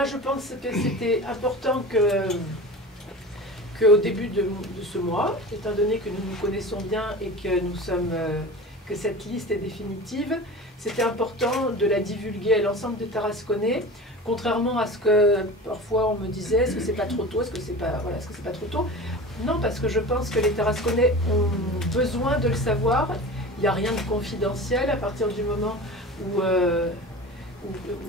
moi je pense que c'était important qu'au début de ce mois, étant donné que nous nous connaissons bien et que nous sommes, que cette liste est définitive, c'était important de la divulguer à l'ensemble des Tarasconnais, contrairement à ce que parfois on me disait, est-ce que c'est pas trop tôt, est-ce que c'est pas, voilà, est-ce que c'est pas trop tôt? Non, parce que je pense que les Tarasconnais ont besoin de le savoir. Il n'y a rien de confidentiel à partir du moment où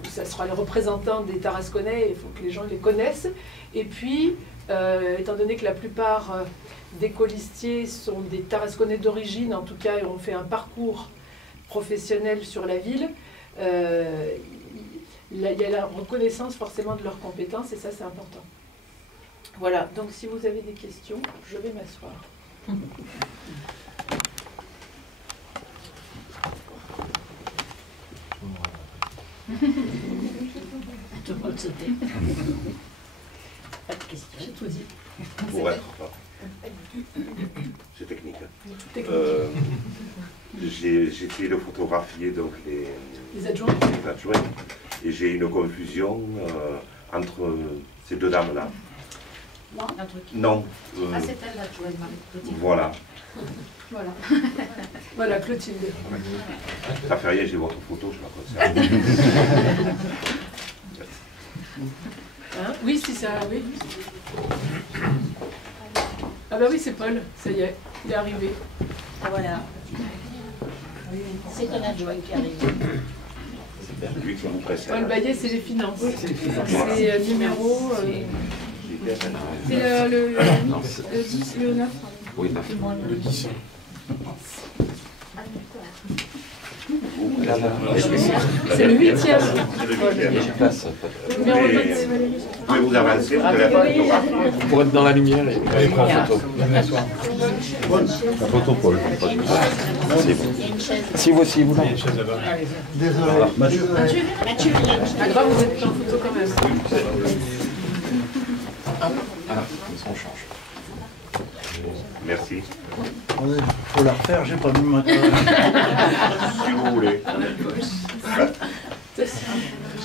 ça sera les représentants des Tarasconnais, il faut que les gens les connaissent. Et puis, étant donné que la plupart des colistiers sont des Tarasconnais d'origine, en tout cas, et ont fait un parcours professionnel sur la ville, il y a la reconnaissance forcément de leurs compétences, et ça, c'est important. Voilà, donc si vous avez des questions, je vais m'asseoir. Tout le monde se tait. Pas de questions. J'ai tout dit. Pour être. C'est technique. J'ai essayé de photographier donc les adjoints. Les adjoints. Et j'ai une confusion entre ces deux dames-là. Non, un truc. Non. Ah, c'est elle l'adjointe, Marie-Clotilde. Voilà. Voilà. Voilà, Clotilde. Ça fait rien, j'ai votre photo, je la conserve. Hein? Oui, si ça, oui. Ah bah oui, c'est Paul, ça y est, il est arrivé. Voilà. C'est un adjoint qui arrive. C'est lui qui vous précède. Paul Bayet, c'est les finances. C'est numéro... C'est le 10, le 9. Oui, 9. Le 10. C'est le 8e. Je passe. Numéro 8. Vous pouvez vous avancer, vous avez la photographie. Pour être dans la lumière et prendre en photo. La photo, Paul. C'est bon. Si vous aussi, vous l'avez. Désolé. Mathieu. Pas grave, vous êtes en photo quand même. Voilà, comme ça on change. Merci. Il faut la refaire, j'ai pas mis ma carte. Si vous voulez.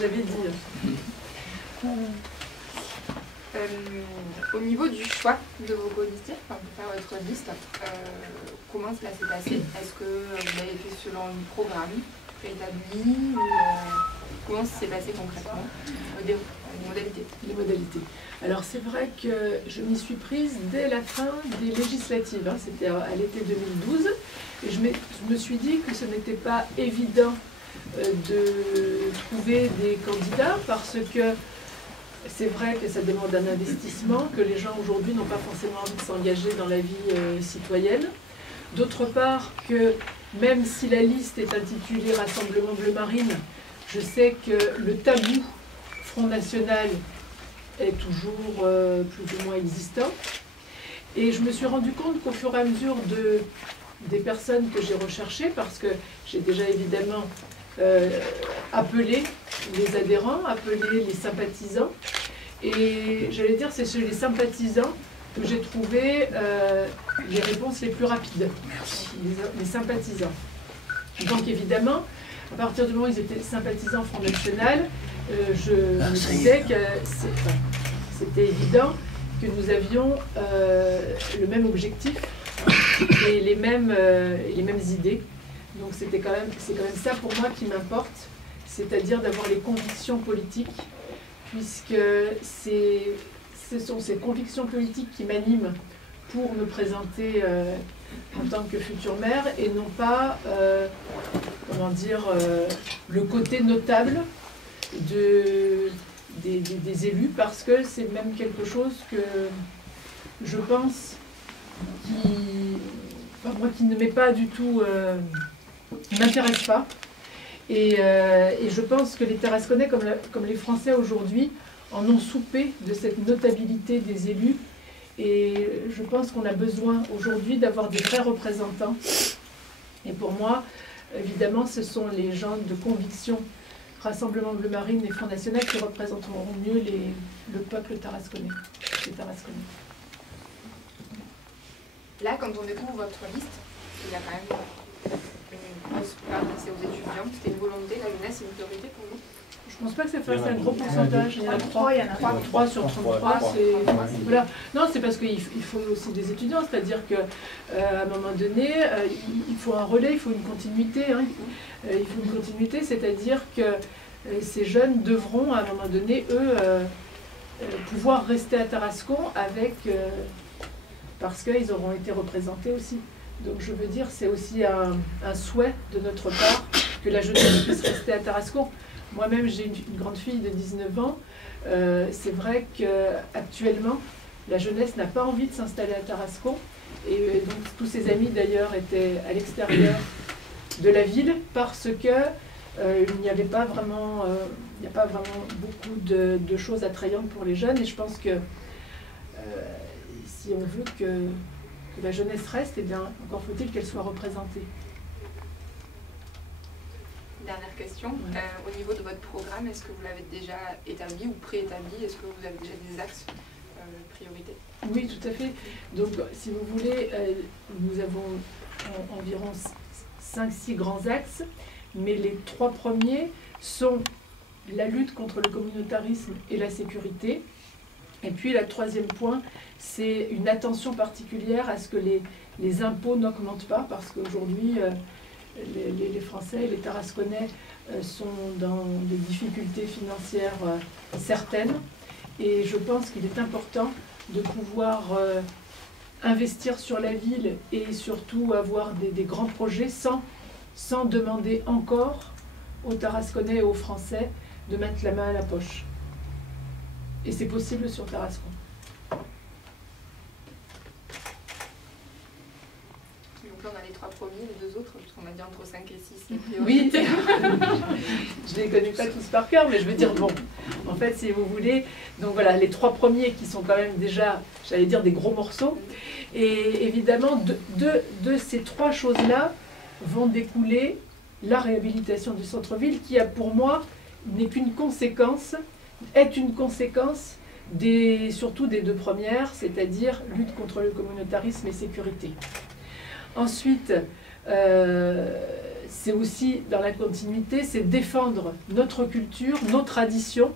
J'avais dit. Au niveau du choix de vos colistiers, enfin, pour faire votre liste, comment cela s'est passé? Est-ce que vous l'avez fait selon un programme préétabli ou comment ça s'est passé concrètement? Des modalités. Les modalités. Alors c'est vrai que je m'y suis prise dès la fin des législatives, hein. C'était à l'été 2012, et je me suis dit que ce n'était pas évident de trouver des candidats parce que c'est vrai que ça demande un investissement, que les gens aujourd'hui n'ont pas forcément envie de s'engager dans la vie citoyenne. D'autre part que même si la liste est intitulée Rassemblement Bleu Marine, je sais que le tabou Front National est toujours plus ou moins existant. Et je me suis rendu compte qu'au fur et à mesure des personnes que j'ai recherchées, parce que j'ai déjà évidemment appelé les adhérents, appelé les sympathisants, et j'allais dire c'est chez les sympathisants que j'ai trouvé les réponses les plus rapides. Merci. Les sympathisants. Donc évidemment, à partir du moment où ils étaient sympathisants Front National, je me disais que c'était évident que nous avions le même objectif et les mêmes idées. Donc c'est quand même ça pour moi qui m'importe, c'est-à-dire d'avoir les convictions politiques, puisque ce sont ces convictions politiques qui m'animent pour me présenter en tant que future maire et non pas, comment dire, le côté notable des élus, parce que c'est même quelque chose que je pense qui ne m'est pas du tout, qui ne m'intéresse pas. Et je pense que les Tarasconnais, comme les Français aujourd'hui, en ont soupé de cette notabilité des élus. Et je pense qu'on a besoin aujourd'hui d'avoir des vrais représentants. Et pour moi, évidemment, ce sont les gens de conviction, Rassemblement Bleu Marine et Front National, qui représenteront mieux le peuple tarasconnais, les Tarasconnais. Là, quand on découvre votre liste, il y a quand même une grosse part laissée aux étudiants. C'était une volonté, la jeunesse, c'est une priorité pour vous? Je pense pas que ça fasse un gros pourcentage. Il y en a 3, il y en a 3 sur 33, c'est... Voilà. Non, c'est parce qu'il faut aussi des étudiants, c'est-à-dire qu'à un moment donné, il faut un relais, il faut une continuité. Hein. Il faut une continuité, c'est-à-dire que ces jeunes devront, à un moment donné, eux, pouvoir rester à Tarascon avec... parce qu'ils auront été représentés aussi. Donc je veux dire, c'est aussi un souhait de notre part que la jeunesse puisse rester à Tarascon. Moi-même, j'ai une grande fille de 19 ans. C'est vrai qu'actuellement, la jeunesse n'a pas envie de s'installer à Tarascon. Et donc tous ses amis d'ailleurs étaient à l'extérieur de la ville parce que il n'y avait pas vraiment, il n'y a pas vraiment beaucoup de choses attrayantes pour les jeunes. Et je pense que si on veut que la jeunesse reste, eh bien, encore faut-il qu'elle soit représentée. Dernière question. Au niveau de votre programme, est-ce que vous l'avez déjà établi ou préétabli? Est-ce que vous avez déjà des axes priorités? Oui, tout à fait. Donc, si vous voulez, nous avons environ 5-6 grands axes, mais les 3 premiers sont la lutte contre le communautarisme et la sécurité. Et puis, le 3e point, c'est une attention particulière à ce que les impôts n'augmentent pas, parce qu'aujourd'hui, les Français, les Tarasconnais sont dans des difficultés financières certaines. Et je pense qu'il est important de pouvoir investir sur la ville et surtout avoir des grands projets sans demander encore aux Tarasconnais et aux Français de mettre la main à la poche. Et c'est possible sur Tarascon. Donc là, on a les 3 premiers, les 2 autres, puisqu'on a dit entre 5 et 6 les Oui, priorités. je ne les connais pas tous par cœur, mais je veux dire, bon, en fait, si vous voulez, donc voilà, les 3 premiers qui sont quand même déjà, j'allais dire, des gros morceaux. Et évidemment, de ces 3 choses-là vont découler la réhabilitation du centre-ville, qui, pour moi, n'est qu'une conséquence, est une conséquence surtout des 2 premières, c'est-à-dire lutte contre le communautarisme et sécurité. Ensuite, c'est aussi dans la continuité, c'est défendre notre culture, nos traditions,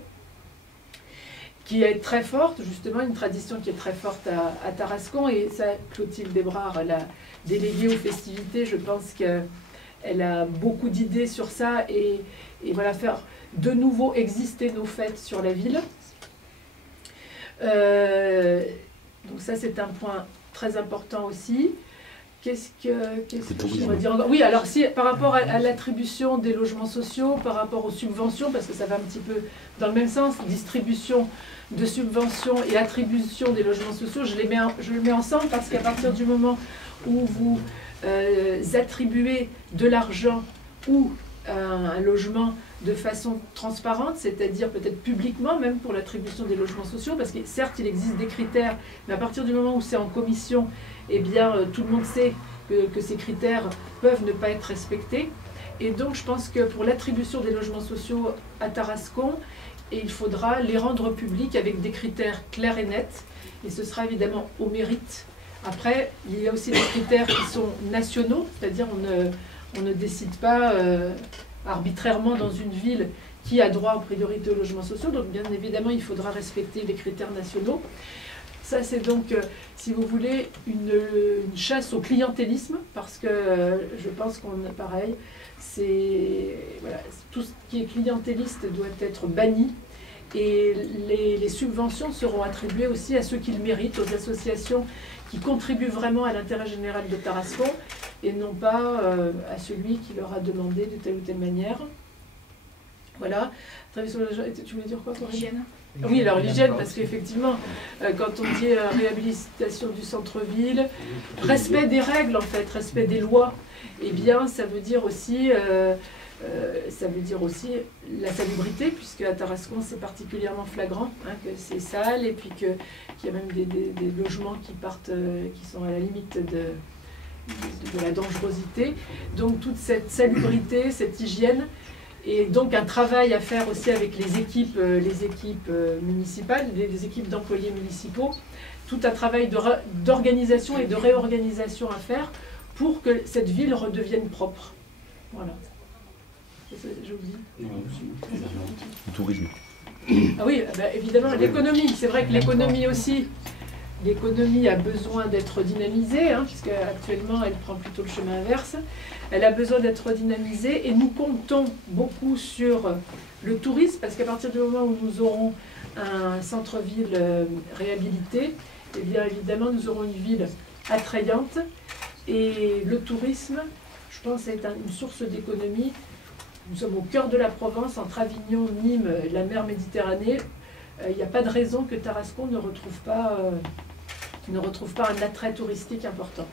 qui est très forte, justement une tradition qui est très forte à Tarascon, et ça, Clotilde Desbrard, la déléguée aux festivités, je pense qu'elle a beaucoup d'idées sur ça, et voilà, faire de nouveau exister nos fêtes sur la ville. Donc ça, c'est un point très important aussi. Qu'est-ce que je pourrais dire encore? Oui, alors si par rapport à l'attribution des logements sociaux, par rapport aux subventions, parce que ça va un petit peu dans le même sens, distribution de subventions et attribution des logements sociaux, je le mets ensemble parce qu'à partir du moment où vous attribuez de l'argent ou un logement de façon transparente, c'est-à-dire peut-être publiquement même pour l'attribution des logements sociaux, parce que certes il existe des critères, mais à partir du moment où c'est en commission, eh bien tout le monde sait que ces critères peuvent ne pas être respectés. Et donc je pense que pour l'attribution des logements sociaux à Tarascon, il faudra les rendre publics avec des critères clairs et nets, et ce sera évidemment au mérite. Après, il y a aussi des critères qui sont nationaux, c'est-à-dire on ne décide pas arbitrairement dans une ville qui a droit en priorité aux logements sociaux, donc bien évidemment il faudra respecter les critères nationaux. Ça c'est donc, si vous voulez, une chasse au clientélisme, parce que je pense qu'on est pareil, voilà, tout ce qui est clientéliste doit être banni, et les subventions seront attribuées aussi à ceux qui le méritent, aux associations qui contribuent vraiment à l'intérêt général de Tarascon, et non pas à celui qui leur a demandé de telle ou telle manière. Voilà. Tu voulais dire quoi, Corinne? L'hygiène. Oui, alors l'hygiène, parce qu'effectivement, quand on dit réhabilitation du centre-ville, respect des règles en fait, respect des lois, eh bien ça veut dire aussi la salubrité, puisque à Tarascon c'est particulièrement flagrant, hein, que c'est sale, et puis qu'il y a même des logements qui sont à la limite de la dangerosité. Donc toute cette salubrité, cette hygiène, et donc un travail à faire aussi avec les équipes municipales, les équipes d'employés municipaux, tout un travail d'organisation et de réorganisation à faire pour que cette ville redevienne propre. Voilà. J'ai oublié. Le tourisme. Ah oui, bah, évidemment, l'économie. C'est vrai que l'économie aussi, l'économie a besoin d'être dynamisée, hein, puisque actuellement elle prend plutôt le chemin inverse. Elle a besoin d'être dynamisée et nous comptons beaucoup sur le tourisme, parce qu'à partir du moment où nous aurons un centre-ville réhabilité, eh bien évidemment nous aurons une ville attrayante et le tourisme, je pense, est une source d'économie. Nous sommes au cœur de la Provence, entre Avignon, Nîmes, la mer Méditerranée. Il n'y a pas de raison que Tarascon ne retrouve pas un attrait touristique important.